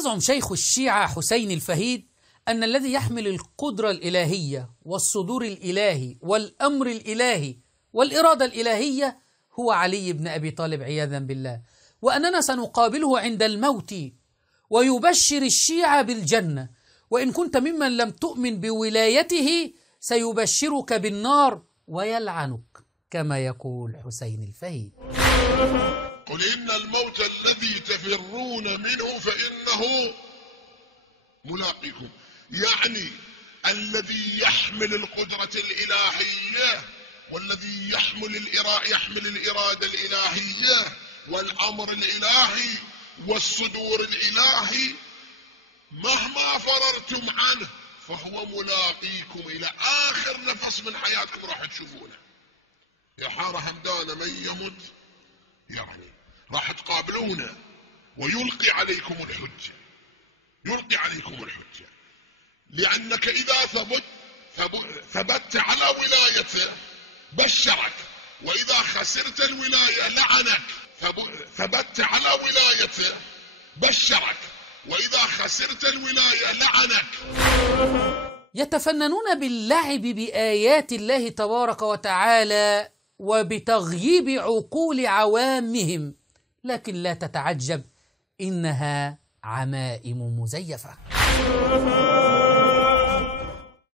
يزعم شيخ الشيعة حسين الفهيد أن الذي يحمل القدرة الإلهية والصدور الإلهي والأمر الإلهي والإرادة الإلهية هو علي بن أبي طالب عياذا بالله، وأننا سنقابله عند الموت ويبشر الشيعة بالجنة، وإن كنت ممن لم تؤمن بولايته سيبشرك بالنار ويلعنك كما يقول حسين الفهيد. قل إن الموت الذي تفرون منه فإنه ملاقيكم، يعني الذي يحمل القدرة الإلهية والذي يحمل الإرادة الإلهية والأمر الإلهي والصدور الإلهي مهما فررتم عنه فهو ملاقيكم إلى آخر نفس من حياتكم راح تشوفونه. يا حارة همدان من يمت يعني راح تقابلونه ويلقي عليكم الحجة، يلقي عليكم الحجة، لأنك إذا ثبت على ولايته بشرك، وإذا خسرت الولاية لعنك. ثبت على ولايته بشرك، وإذا خسرت الولاية لعنك. يتفننون باللعب بآيات الله تبارك وتعالى وبتغييب عقول عوامهم، لكن لا تتعجب إنها عمائم مزيفة.